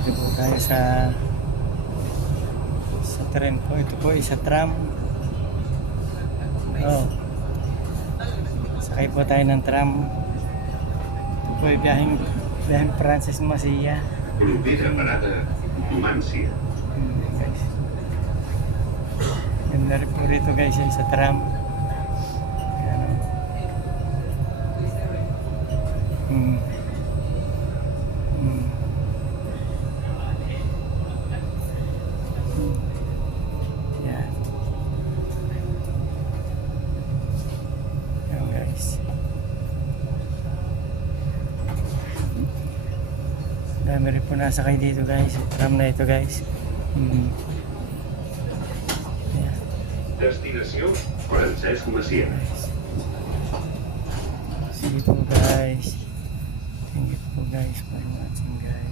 Dito po tayo sa tren po. Ito po isa tram. Oh. Sakay po tayo ng tram. Ito po ay biyaheng Francis Masia. Propera parada, Numancia. Guys. Ganda rin po rito guys yung sa tram. Ayan, oh. Hmm. Hmm. Yan. Yan guys. Dami rin po nasakay dito guys. Tram na ito guys. Yan. Destinación, Francesc Macià. Sige po guys. Thank you po guys for watching guys.